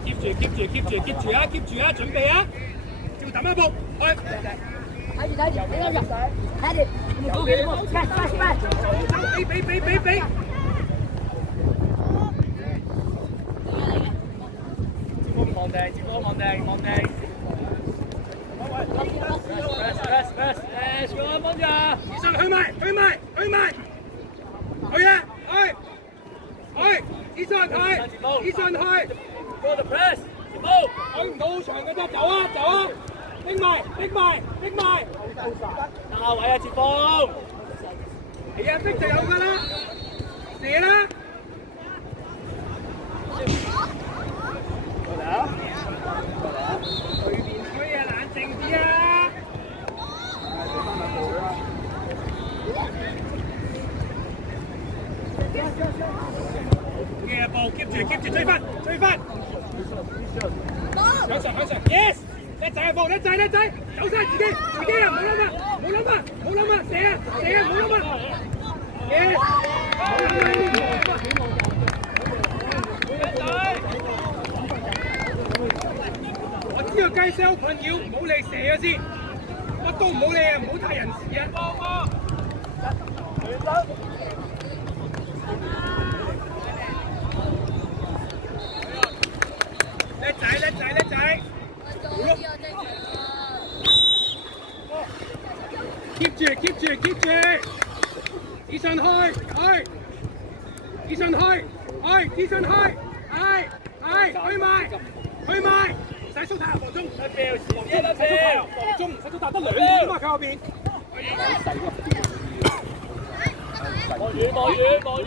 keep 住啊 ，keep 住啊，準備啊，照抌一步，去。睇住，你跟住，睇住，俾。接波望定。Press，幫住啊！醫生去埋，去啊，去，醫生去。Go the press， 去唔到好長嘅啫，走啊！逼埋，打位啊，接鋒，係啊，逼就有㗎啦，射啦，過嚟啊，隨便吹啊，冷靜啲啊，嘅步 keep 住追翻。向上 ，yes， 叻仔啊，步，叻仔，走晒自己啊，冇諗啊，射啊，冇諗啊 ，yes， 叻仔，我知道雞聲好困擾，唔好理射咗先，乜都唔好理啊，唔好太人事啊，叻仔 ，keep 住，醫生開，去埋，使蘇太防中，防中，使蘇太得兩點嘛，佢後邊。望遠。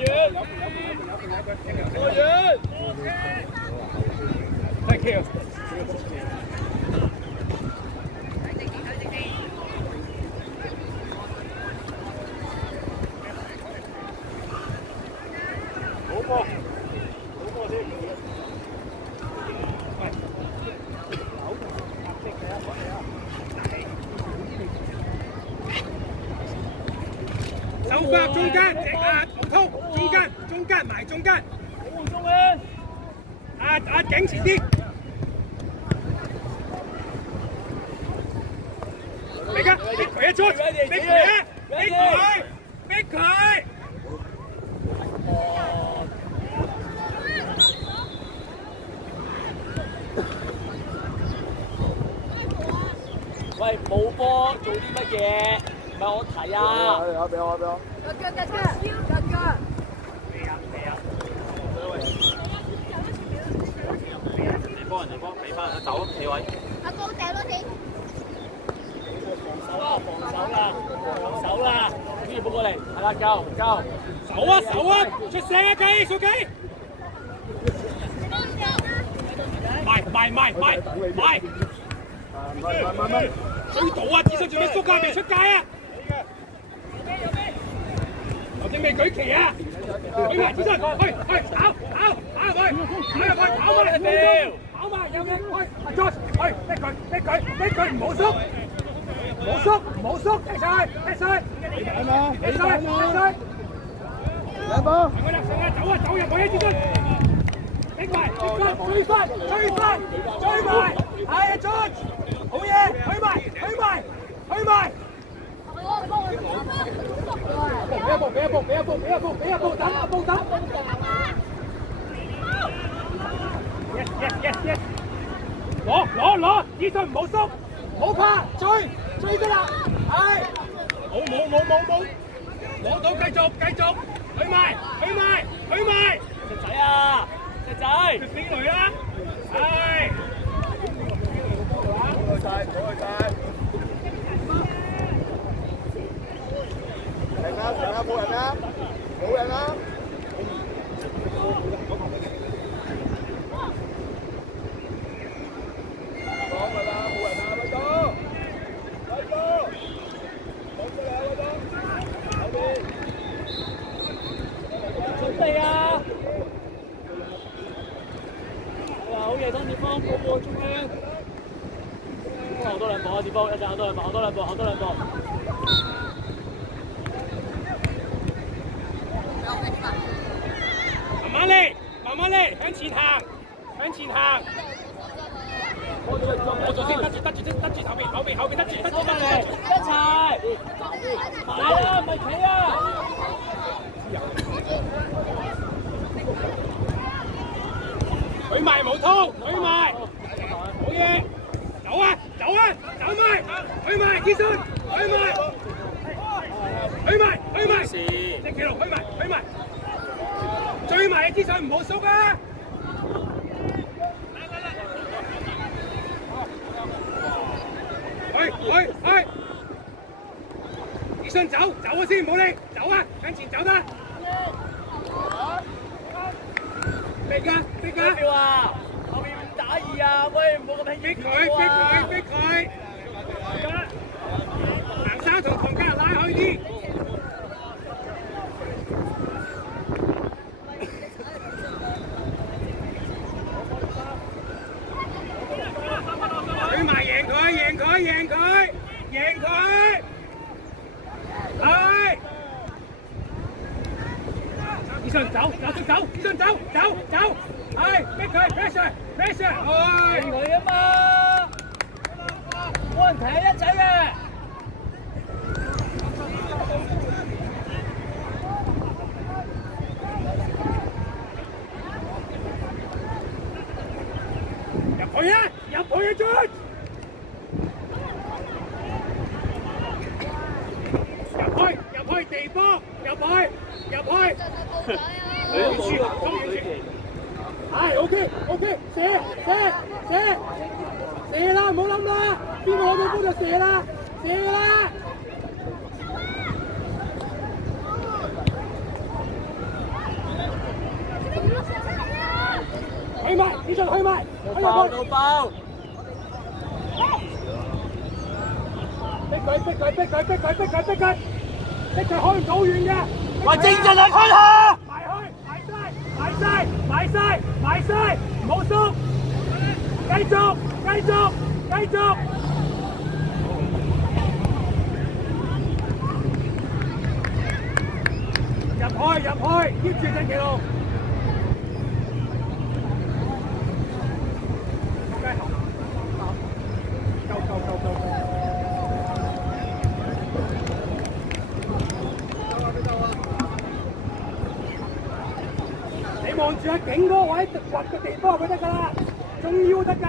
Thank you。好波先。手法中間，隻壓頭通，中間埋中間。壓頸前啲。嚟㗎，逼佢一出，逼佢。喂，冇波做啲乜嘢？唔係我提啊！俾我。腳。人哋幫俾翻人走企位。阿高掟多啲。防守啦！跟住補過嚟，係啦，夠。手啊！出聲啊，小雞！賣！追到啊！智信做咩縮啊？未出街啊！頭先未舉旗啊！舉埋智信，去跑埋有嘅，去 George， 去逼佢，唔好縮，踢晒，兩步，走入去，智信，逼埋，追翻，係啊 George， 好嘢，去埋。俾一步等。Yes， 攞，醫生唔好縮，唔好怕，追得啦，係，冇，攞到繼續，去埋，隻仔啊，仔，死雷啦！係。冇去晒，冇去晒。停啦，停啦，冇人啦，冇人啦。講㗎啦，冇人啦，咪到，咪到，冇咗啦，咪到，後邊，準備啊！哇，好嘢，當前方保護中央。後多兩步啊，前方一陣後多兩步，後多兩步，後多兩步。慢慢嚟，慢慢嚟，向前行，向前行。我做先，得住後邊，得住，得住，一齊，埋啦，唔係企啊！佢埋冇通，佢埋，好嘢，走啊，走埋，佢埋，結束，佢埋，隻企龍，佢埋，追埋嘅資訊唔好縮啊！去，以信走啊先，唔好理，走啊，向前走得。逼㗎！票啊！後面5打2啊！喂，唔好咁輕易逼佢！行山同唐家拉開啲。佢埋贏佢！係。以信走！以信走！係逼佢 pressure，係佢啊嘛！冇人踢一仔嘅。入去啊！進！入去地波！入去！中遠處，係 OK，射啦，唔好諗啦，邊個攞到波就射啦！去埋，呢場去埋，爆！逼佢，開唔到遠嘅，話正陣嚟開下！埋晒，唔好縮，繼續，入去，接住隻旗龍，夠，你望住阿景嗰個位掘嘅地方佢得㗎啦，中腰得㗎。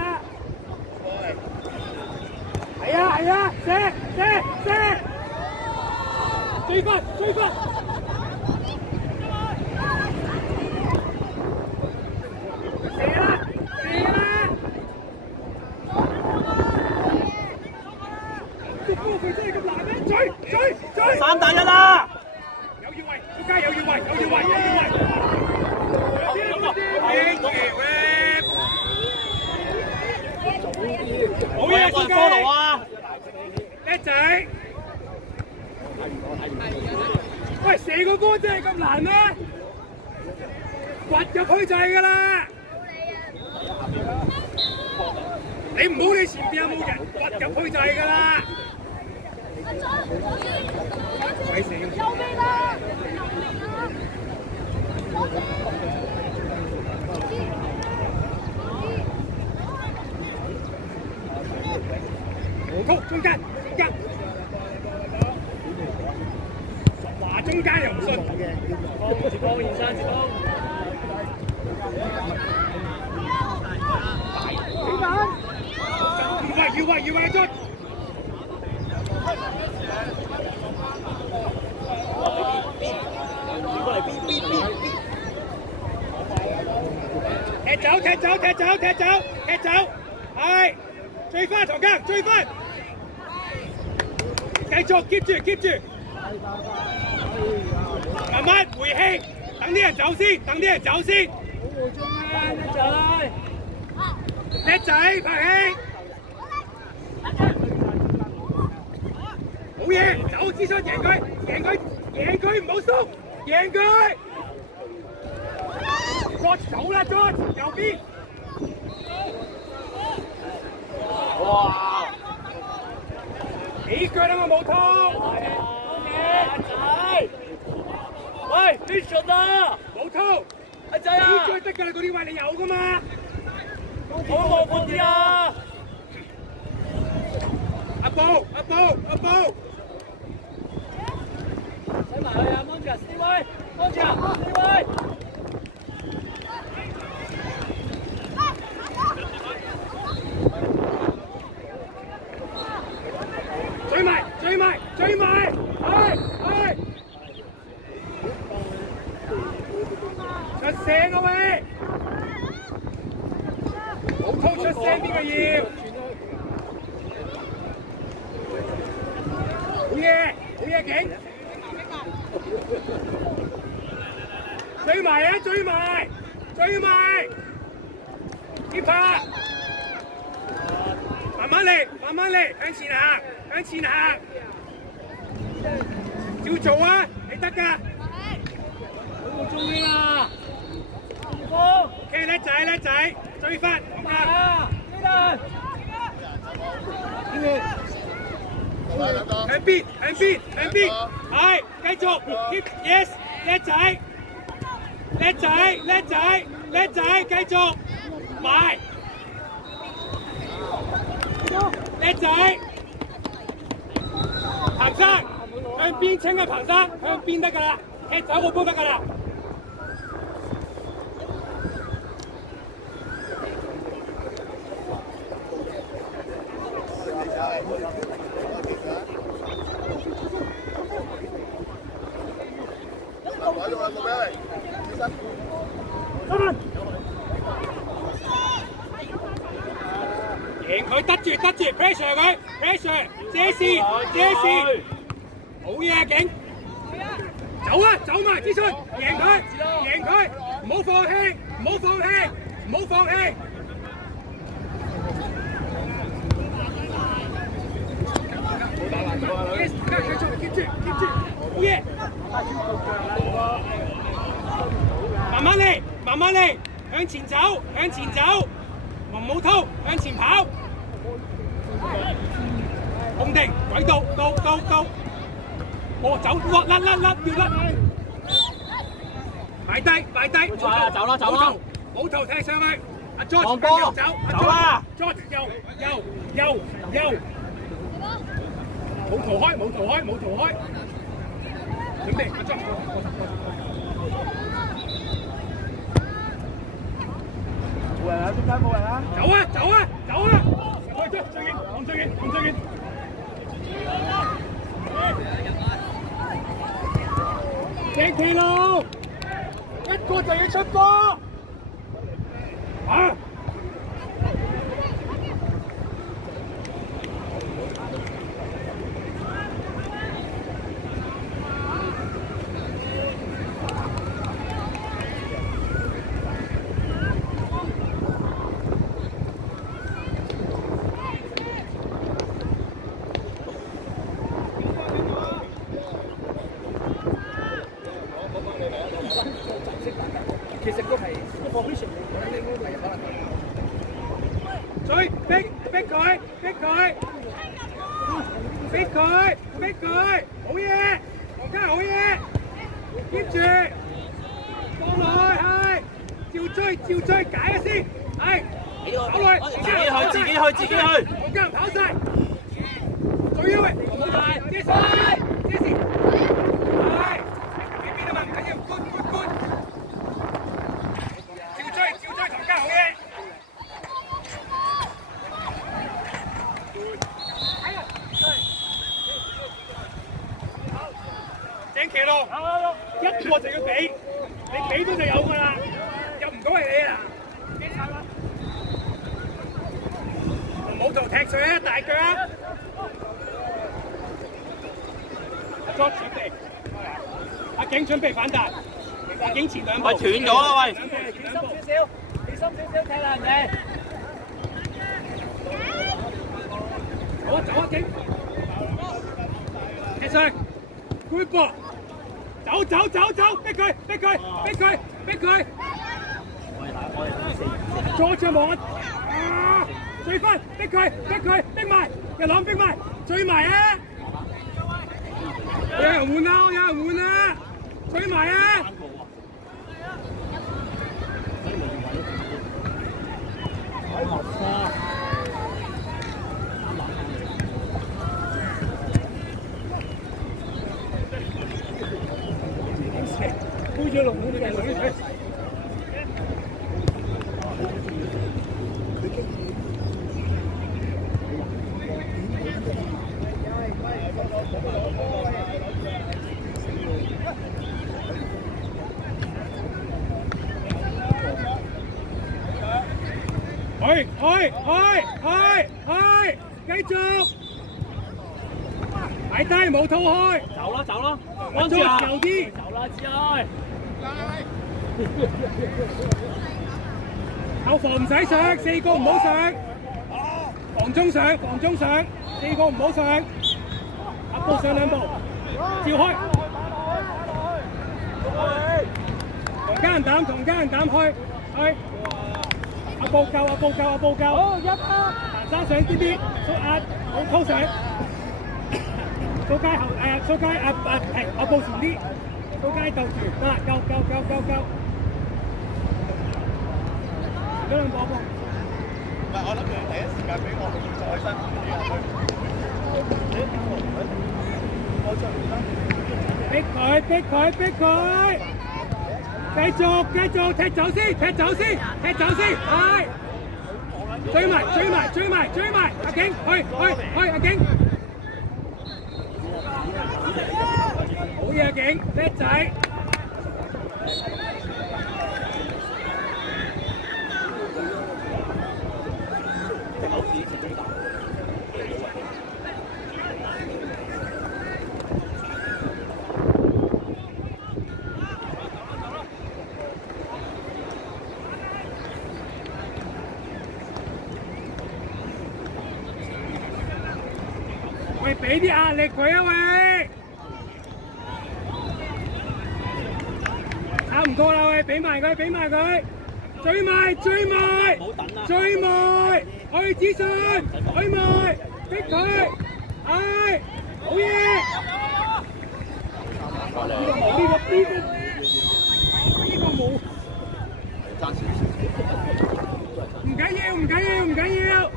係啊，射！追分！射啦！啲波佢真係咁難咩？追！3打1啦！有要位，仆街有要位！好嘢，仆街！叻仔！喂，射個波真係咁難咩？掘入去就係㗎啦！你唔好理前邊有冇人，掘入去就係㗎啦！鬼死！右邊啦！中間，話中間又唔信，接波現山接波，點辦？要位卒，轉過嚟邊。踢走，踢走，踢走，踢走，係追翻唐家，追翻，繼續 keep 住 keep 住，慢慢回氣，等啲人走先，等啲人走先。叻仔，拍氣，好嘢，走支出贏佢，贏佢，贏佢唔好縮，贏佢。George 走啦 ，George 右邊。哇！起腳啊嘛，冇拖。仔，喂 ，Vision 啊，冇拖。阿仔啊，起腳得㗎啦，嗰啲位你有㗎嘛。好過半啲啊！阿布，阿布，阿布。使埋佢啊，幫住啊，四位，幫住啊，四位。追埋，追埋，追埋，係，出聲啊喂！冇拖出聲邊個要？好嘢，好嘢景！追埋啊，追埋，追埋！接拍！慢慢嚟，慢慢嚟，向前行，向前行。照做啊，你得㗎。好中意啊！OK， 叻仔，叻仔，追翻，講啊！向邊，向邊，向邊，係，繼續 keep yes， 叻仔，叻仔，叻仔，叻仔，繼續埋。叻仔，彭生向邊清啊！彭生向邊得㗎啦，踢走個波得㗎啦。贏佢得住得住 ，pressure 佢 ，pressure 遮線遮線，好嘢啊景！走啊走埋之春，贏佢贏佢，唔好放棄唔好放棄唔好放棄。keep 住，好嘢！慢慢嚟慢慢嚟，向前走向前走。唔好拖，向前跑，控定，軌道，到，我走，甩，掉甩，擺低，走啦，冇頭踢上去，阿 George 右走，走啦 ，George 右，冇逃開，準備，阿 George。冇人啊！中間冇人啊！走啊！去最遠，往最遠。鄭奇路，一個就要出波。啊！其實都係個 formation 追逼佢，好嘢，黃家好嘢 ，keep 住，放落去，係，照追，解下先，係，跑落去，自己去，黃家跑晒，追啊喂，好大，接線，係，呢邊啊嘛，唔緊要 ，good。照追，唐家好嘢。鄭奇路，一個就要俾，你俾到就有㗎啦，入唔到係你啦。圖踢水啊，大腳啊！阿 George 準備，阿景準備反彈，阿景前兩步。喂，斷咗啦喂！起心少少，起心少少踢啦人哋。好啊，走啊景！踢上 ，good ball， 走走走走，逼佢逼佢逼佢逼佢。George 望啊！追分，逼佢逼佢逼埋，又攬逼埋，追埋啊！有人換啊！有人換啊！追埋啊！杯咗龍門嘅女。去，繼續，擺低冇套開，走啦，安住啊，右啲，走啦，志愛，後防唔使上，4個唔好上，防中上，4個唔好上，阿步上2步，照開，同家人膽去。阿布救，好一拍，行山上啲，蘇壓，好拖上，蘇街後蘇街係阿布前啲，蘇街鬥住，得啦，夠，咗2步。唔係，我諗佢第一時間俾我再辛苦啲。逼佢。繼續踢走先，係追埋，阿景去，阿景，好嘢，阿景，叻仔。喂，俾啲壓力佢啊喂！差唔多啦喂，俾埋佢，追埋，去子信，追埋，逼佢，係，好嘢！呢個冇，唔緊要。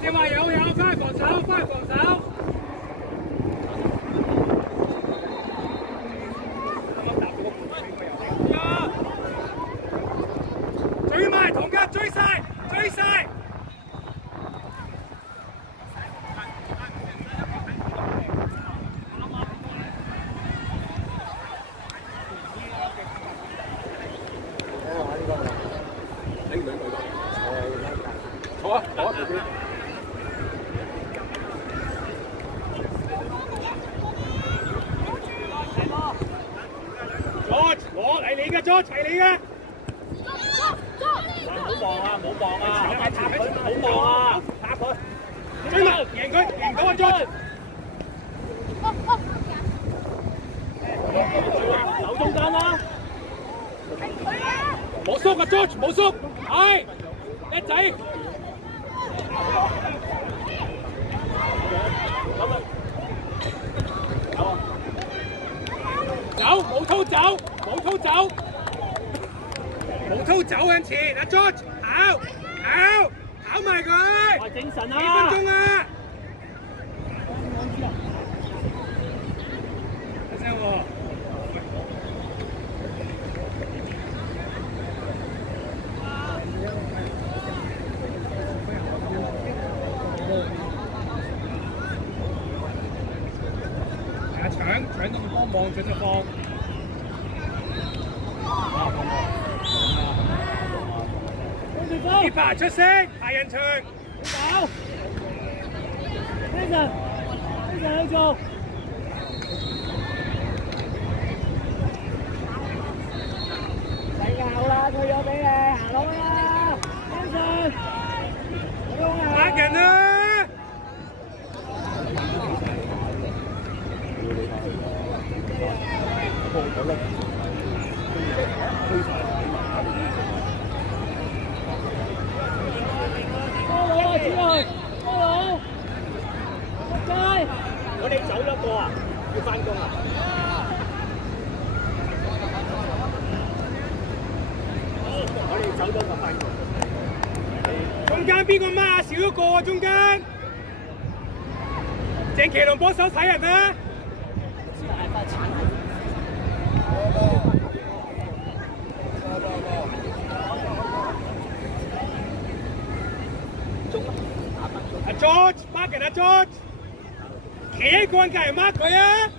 你話有，翻去防守。追埋，同家追晒。好啊，George， 攞係你嘅 George， 係你嘅。唔好望啊！唔好望啊！拍佢，追埋，贏到啊 George！ 走中間啦！冇縮啊 George， 冇縮，係叻仔。走，冇拖走向前，阿 George 跑埋佢，喂，精神啊！幾分鐘啊！睇聲喎。搶到個波望準就放。keeper 出聲，排人場。搞。Jason，去做。死咬啦，退咗俾你，行落去啦，Jason，打人啊！波佬啊，子睿，波佬，仆街！我哋走咗個啊，要翻工啊！我哋走咗個翻工。中間邊個孖少咗個啊？中間，鄭麒麟幫手睇人啊！阿 George，mark 人阿 George，企喺個人隔離 mark 佢啊！